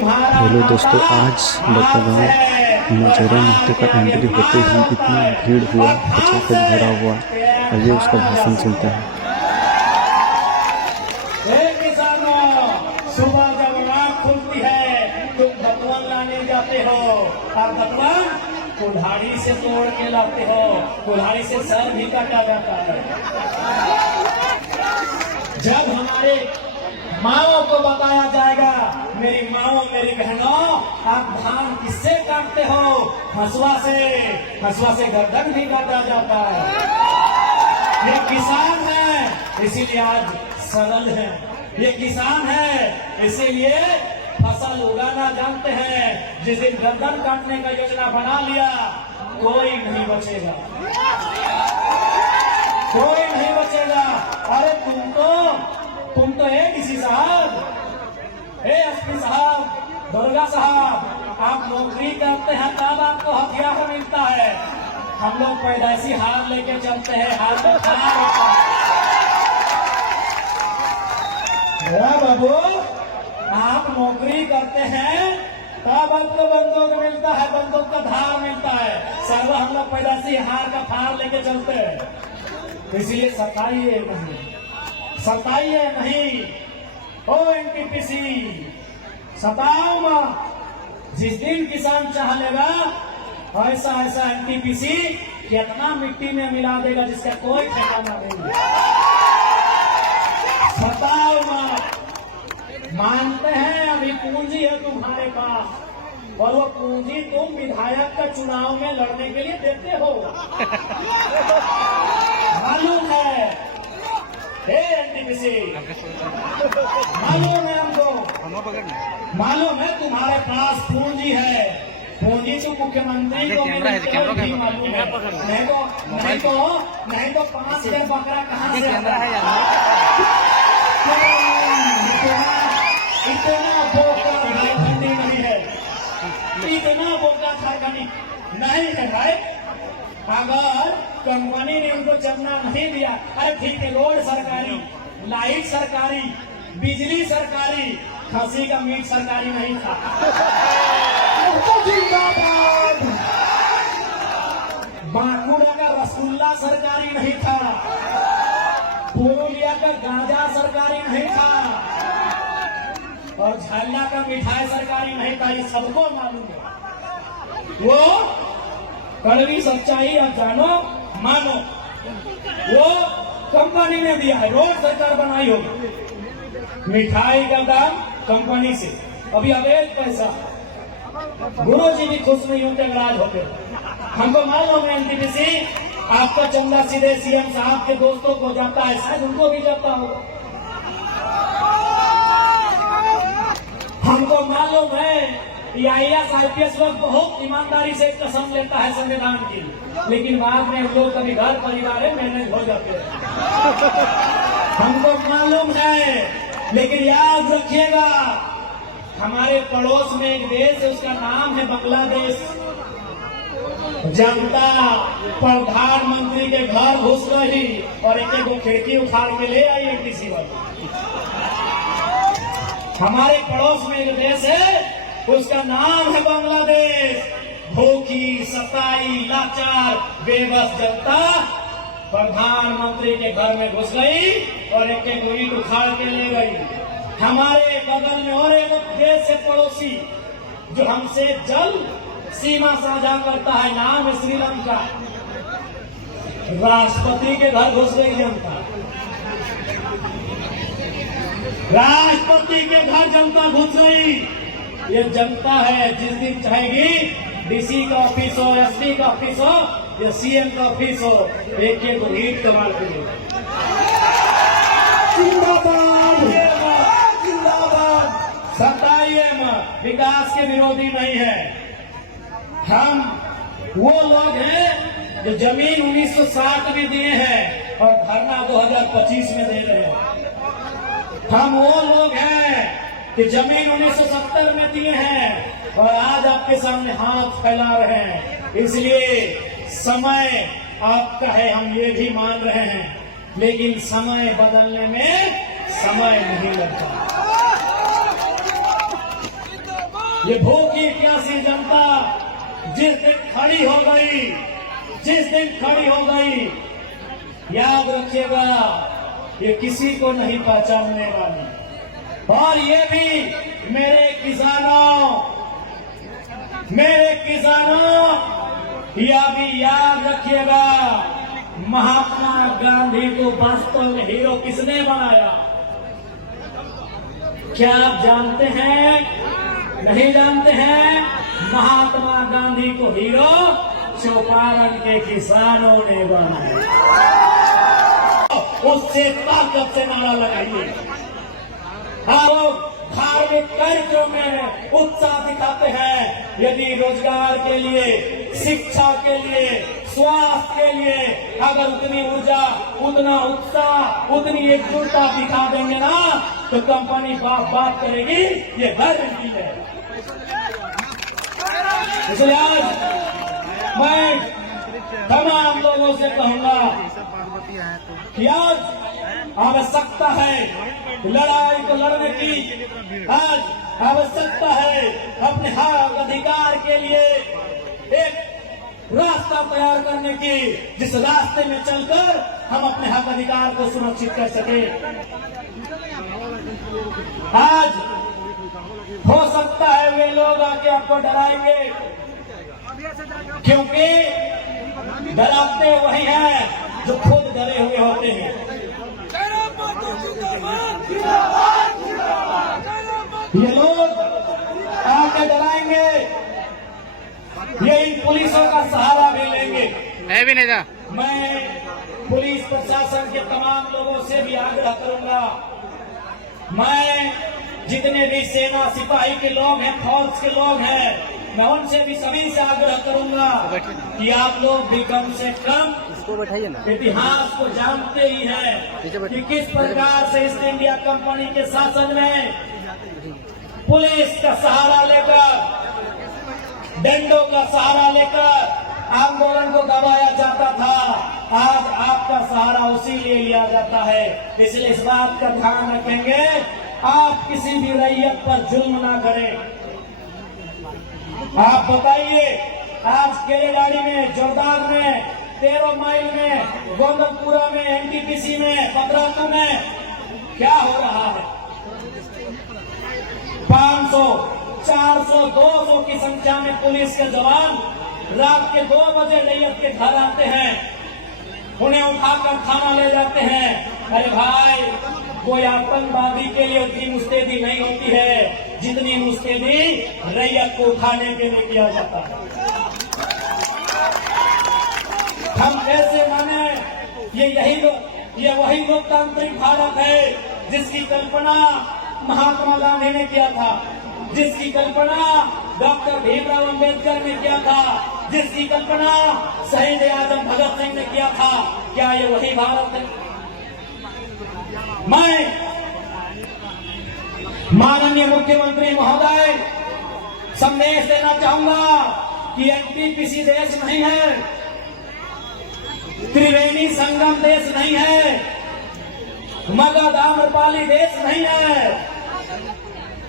Hello दोस्तों, आज बड़कागांव में जयराम महतो का एंट्री होते ही इतना भीड़ हुआ, खचाखच भरा हुआ। आइए उसका भाषण सुनते हैं। सुबह जब आँख खुलती है तुम भगवान लाने जाते हो और भगवान कुल्हाड़ी से तोड़ के लाते हो, कुल्हाड़ी से सर भी काटा जाता है। जब हमारे माओ को बताया जाएगा, मेरी माओ मेरी बहनों, आप धान किससे काटते हो? हंसुआ से, हंसुआ से गर्दन भी काटा जाता है। ये किसान है इसीलिए आज सरल है, ये किसान है इसीलिए फसल उगाना जानते हैं। जिस दिन गर्दन काटने का योजना बना लिया, कोई नहीं बचेगा, कोई नहीं बचेगा। अरे तुम तो एडीसी साहब, एसपी साहब, दुर्गा साहब, आप नौकरी करते हैं तब आपको हथियार मिलता है। हम लोग पैदाइशी हार लेके चलते हैं, हार में खड़ा होता है। बाबू, आप नौकरी करते हैं तब आपको बंदूक मिलता है, बंदूक का धार मिलता है। सर्व हम लोग पैदाइशी हार का फार लेके चलते हैं। इसलिए सताइए नहीं, सताइए नहीं। ओ एनटीपीसी, सताओ मत। जिस दिन किसान चाह लेगा, ऐसा ऐसा एनटीपीसी कितना मिट्टी में मिला देगा जिसका कोई ठिकाना नहीं। सताओ मत। मानते हैं अभी पूंजी है तुम्हारे पास, और वो पूंजी तुम विधायक का चुनाव में लड़ने के लिए देते हो, मालूम है। एनटीपीसी मालूम है हमको, मालूम है तुम्हारे पास पूंजी है। पूंजी तो मुख्यमंत्री को भी मालूम है। नहीं तो 5,000 बकरा कहाँ से आता है? इतना बोका झारखंडी नहीं है, इतना बोका झारखंडी नहीं है भाई। अगर कंपनी ने उनको चलना नहीं दिया, अरे ठीक है, रोड सरकारी, लाइट सरकारी, बिजली सरकारी, खसी का मीट सरकारी नहीं था। बांकुड़ा का रसगुल्ला सरकारी नहीं था, पुरुलिया का गांजा सरकारी नहीं था, और झरना का मिठाई सरकारी नहीं था। ये सबको मालूम है। वो कड़वी सच्चाई अब जानो मानो, वो कंपनी ने दिया है, रोड सरकार बनाई होगी। मिठाई का दाम कंपनी से, अभी अवैध पैसा। गुरु जी भी खुश नहीं होते, नाराज होते। हमको मालूम है एनटीपीसी, आपका चंदा सीधे सीएम साहब के दोस्तों को जाता है, शायद उनको भी जाता होगा। हमको मालूम है IAS IPS लोग बहुत ईमानदारी से कसम लेता है संविधान की, लेकिन बाद में हम लोग कभी घर परिवार मैनेज हो जाते हैं। हमको मालूम है, लेकिन याद रखिएगा, हमारे पड़ोस में एक देश है, उसका नाम है बांग्लादेश। जनता प्रधानमंत्री के घर घुस गई और एक वो खिड़की उखाड़ के ले आई किसी वाले। हमारे पड़ोस में एक देश है, उसका नाम है बांग्लादेश। भूखी, सताई, लाचार, बेबस जनता प्रधानमंत्री के घर में घुस गई और एक ईंट उखाड़ के ले गई। हमारे बगल में और एक देश है पड़ोसी, जो हमसे जल सीमा साझा करता है, नाम है श्रीलंका। राष्ट्रपति के घर घुस गई जनता, राष्ट्रपति के घर जनता घुस गई। ये जनता है, जिस दिन चाहेगी डीसी का ऑफिस हो, एसपी का ऑफिस हो या सीएम का ऑफिस हो, एक ईंट कमाल के लिए। जिंदाबाद, जिंदाबाद। सताइए मत, विकास के विरोधी नहीं है हम। वो लोग हैं जो जमीन 1960 में दिए हैं और धरना 2025 में दे रहे हैं। हम वो लोग हैं कि जमीन 1970 में दिए हैं और आज आपके सामने हाथ फैला रहे हैं। इसलिए समय आपका है, हम ये भी मान रहे हैं, लेकिन समय बदलने में समय नहीं लगता। ये भूखी प्यासी जनता जिस दिन खड़ी हो गई, याद रखिएगा ये किसी को नहीं पहचानने वाली। और ये भी मेरे किसानों यह भी याद रखिएगा, महात्मा गांधी को वास्तव में हीरो किसने बनाया? क्या आप जानते हैं? नहीं जानते हैं? महात्मा गांधी को हीरो चौपारण के किसानों ने बनाया। उससे ताकत से नारा लगाइए। आप धार्मिक कार्यक्रमों में उत्साह दिखाते हैं, यदि रोजगार के लिए, शिक्षा के लिए, स्वास्थ्य के लिए अगर उतनी ऊर्जा, उतना उत्साह, उतनी एकजुटता दिखा देंगे ना, तो कंपनी बात करेगी ये गारंटी है। इसलिए आज मैं तमाम लोगों से कहूंगा कि आज आवश्यकता है लड़ाई को लड़ने की, आज आवश्यकता है अपने हक अधिकार के लिए एक रास्ता तैयार करने की, जिस रास्ते में चलकर हम अपने हक अधिकार को सुरक्षित कर सके। आज हो सकता है वे लोग आके आपको डराएंगे, क्योंकि डराते वही हैं जो खुद डरे हुए होते हैं। ये लोग आके डराएंगे, ये इन पुलिसों का सहारा भी लेंगे। मैं भी नहीं था। मैं पुलिस प्रशासन के तमाम लोगों से भी आग्रह करूंगा, मैं जितने भी सेना सिपाही के लोग हैं, फौज के लोग हैं, मैं उनसे भी सभी से आग्रह करूंगा कि आप लोग भी कम से कम इतिहास को जानते ही हैं कि किस प्रकार से ईस्ट इंडिया कंपनी के शासन में पुलिस का सहारा लेकर, डंडों का सहारा लेकर आंदोलन को दबाया जाता था। आज आपका सहारा उसी लिए लिया जाता है। इसलिए इस बात का ध्यान रखेंगे, आप किसी भी रैयत पर जुल्म ना करें। आप बताइए, आज केरेगाड़ी में, जोरदार में, 13 माइल में, गोंदलपुरा में, एनटीपीसी में, पतरातू में क्या हो रहा है? 500, 400, 200 की संख्या में पुलिस के जवान रात के 2 बजे रैयत के घर आते हैं, उन्हें उठाकर थाना ले जाते हैं। अरे भाई, कोई आतंकवादी के लिए उतनी मुस्तैदी नहीं होती है जितनी मुस्तैदी रैयत को उठाने के लिए किया जाता है। हम कैसे माने? ये वही लोकतांत्रिक भारत है जिसकी कल्पना महात्मा गांधी ने किया था, जिसकी कल्पना डॉक्टर भीमराव अंबेडकर ने किया था, जिसकी कल्पना शहीद आजम भगत सिंह ने किया था। क्या ये वही भारत है? मैं माननीय मुख्यमंत्री महोदय संदेश देना चाहूंगा कि एनटीपीसी देश नहीं है, त्रिवेणी संगम देश नहीं है, मगध आम्रपाली देश नहीं है,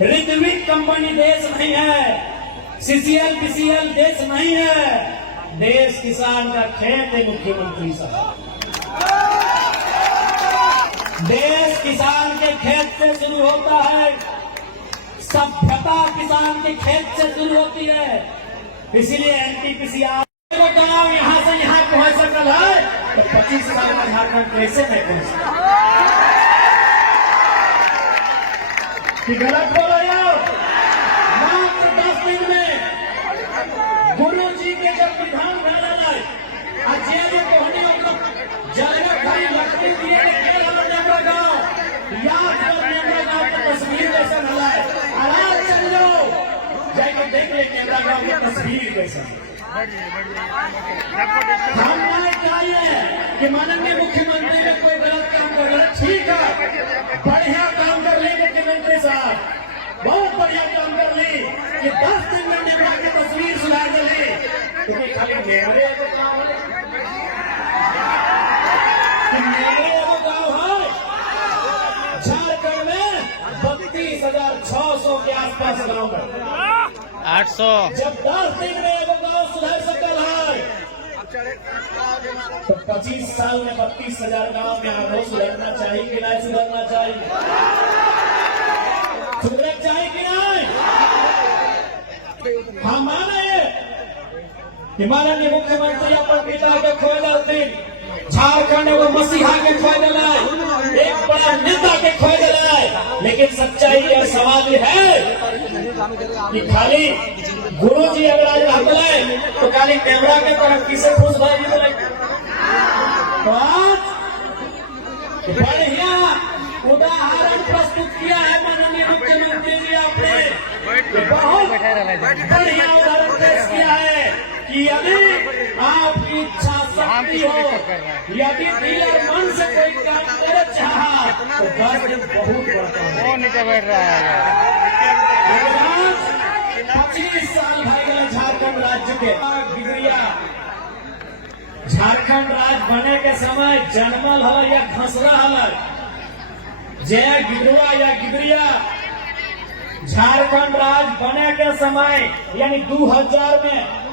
ऋत्विक कंपनी देश नहीं है, सीसीएल पीसीएल देश नहीं है। देश किसान का खेत है मुख्यमंत्री साहब। देश किसान के खेत से शुरू होता है, सभ्यता किसान के खेत से शुरू होती है। इसलिए एनटीपीसी गाँव यहाँ से यहाँ पहुंच सकल है तो 25 साल का झारखंड कैसे नहीं पहुंच सकता? गलत बोलो यार। मात्र 10 दिन में गुरु जी के जब विधान भेजा जाए, जेल में पहुंचे जगह खड़ी लकड़ी दिए गाँव याद कर नेमरा गाँव की तस्वीर कैसा मिला है। आराम चल जाओ, जाके देख ले नेमरा गाँव की तस्वीर कैसा। हमने चाहिए कि माननीय मुख्यमंत्री ने कोई गलत काम कर रहा, ठीक है, बढ़िया काम कर ले मुख्यमंत्री साहब, बहुत बढ़िया काम कर ली कि 10 दिन में नेमरा की तस्वीर सुधार कर ली। क्योंकि खाली नेमरे गाँव है झारखंड में 32,600 के आसपास गाँव है। 800 जब 10 दिन में एगो गाँव सुधर सकल है तो 25 साल में 32,000 गाँव में आगे सुधरना चाहिए कि नहीं सुधरना चाहिए? सुधरना चाहिए कि नहीं? हम माने कि माननीय मुख्यमंत्री अपन पिता के खोए दिन झारखंड एगो मसीहा के खोए दिला, एक बड़ा नेता के खोए दिला, लेकिन सच्चाई यह सवाल है कि खाली गुरु जी अगर आज रहते तो खाली कैमरा के तरफ किसे खुश भाई बोले तो आज बढ़िया उदाहरण प्रस्तुत किया है माननीय मुख्यमंत्री जी आपने, बहुत बढ़िया उदाहरण पेश किया है कि यदि आपकी इच्छा शक्ति हो, यदि दिल और मन से कोई काम करे चाहा तो 10 दिन बहुत बढ़ता है। वो नीचे बैठ रहा है 25 साल भाई गए झारखंड राज्य के गिदरिया झारखंड राज्य बने के समय जन्मल हल या घसरा हल जय गिदरुआ या गिदरिया झारखंड राज्य बने के समय यानी 2000 में